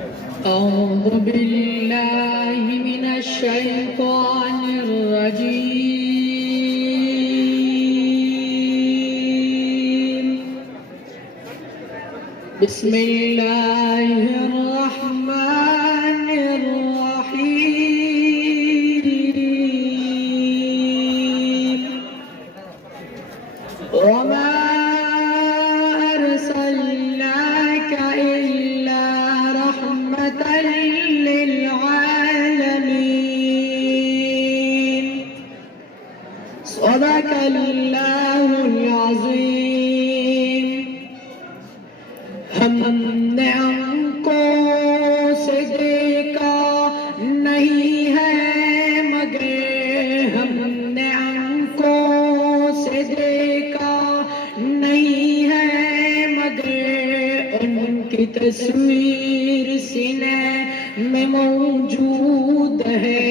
أعوذ بالله من الشيطان الرجيم بسم الله الرحمن الرحيم وما أرسلناك إلا رحمة للعالمين صدق الله العظيم ہم نے ان کو سے دیکھا نہیں ہے مگر ہم نے ان کو سے دیکھا نہیں ہے مگر ان کی تصویر سینے میں موجود ہے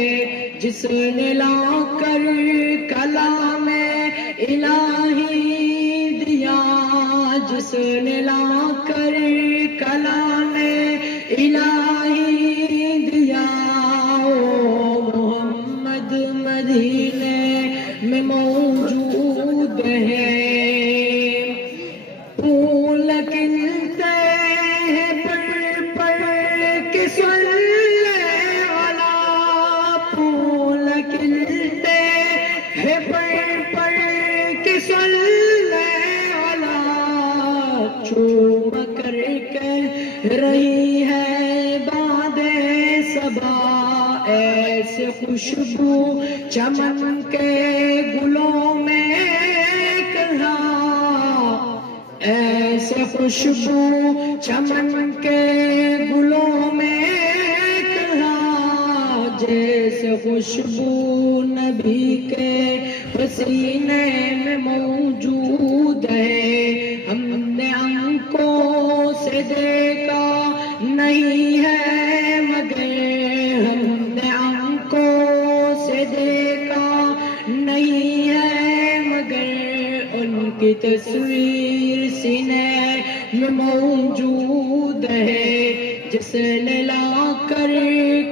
جس نے لا کر کلام الہی دیا جس نے لا کر کلام الہی دیا محمد مدینے میں موجود ہے پھول کھلتے ہیں پر کہ صلی علی پھول کھلتے ہیں پر کہ صلی علی چوم کر کہہ رہی ہے باد صبا ایسے خوشبو چمن کے گلوں میں کہاں ایسے خوشبو چمن کے گلوں میں کہاں جیسے خوشبو نبی کے پسینے میں موجود ہے ہم نے آنکھوں سے دیکھا نہیں ہے مگر ہم نے آنکھوں سے دیکھا نہیں ہے مگر ان کی تصویر سینے میں موجود ہے جس نے لا کر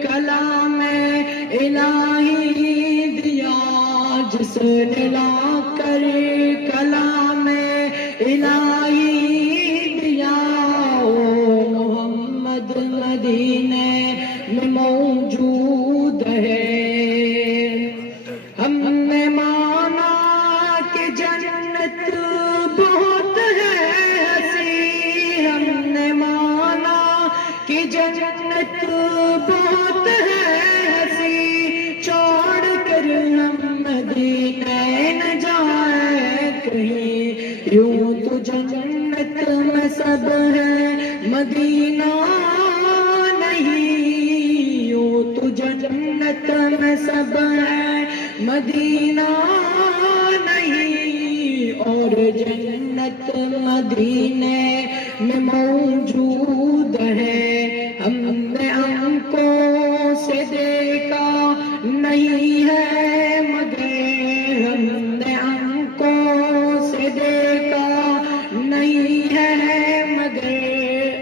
کلام الہی دیا جس نے لا کر کلام الہی دیا محمد مدینے میں موجود ہے ہم نے مانا کہ جنت بہت ہے ہنسی ہم نے مانا کہ جنت بہت ہے ہنسی چھوڑ کر ہم مدینے نہ جائیں کہیں یوں تو جنت میں سب ہے مدینہ نہیں یوں تو جنت میں سب ہے مدینہ نہیں اور جنت مدینے میں موجود ہے ہم نے آنکھوں سے دیکھا نہیں ہے مگر ہم نے آنکھوں سے دیکھا نہیں ہے مگر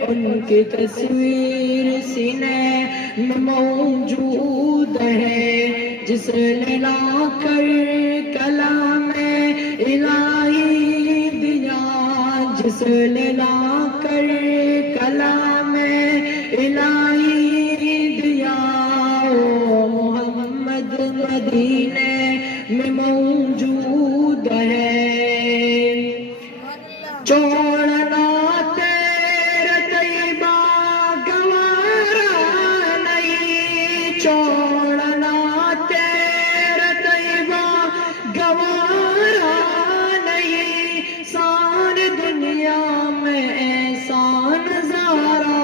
ان کی تصویر سینے میں موجود ہے جس نے لا کر کلام الہی دیا جس نے لا کر کلام الہی دیا محمد مدینے میں موجود ہے چھوڑنا تیرا طیبہ گوارا نہیں چھوڑنا تیرا طیبہ گوارا نہیں ساری دنیا میں ایسا نظارہ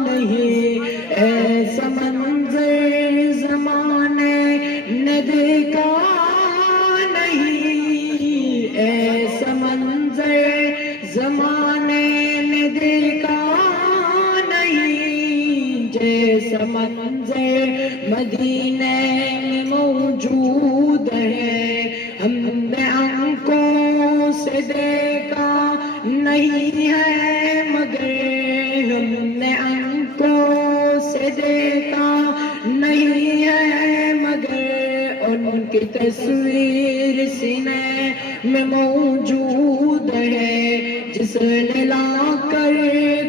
نہیں ایسا منظر زمانے نے دیکھا نہیں ایسا منظر زمانے نے دیکھا نہیں جیسا منظر مدینے میں موجود ہے ہم نے آنکھوں سے دیکھا نہیں ہے مگر ہم نے آنکھوں دیتا نہیں ہے، مگر ان کی تصویر سینے میں موجود ہے، جس نے لا کر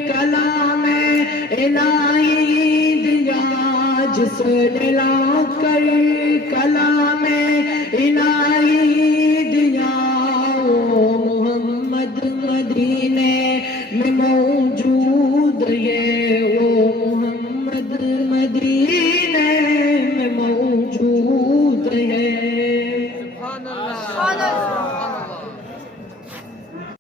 کلام الہی دیا، جس نے لا کر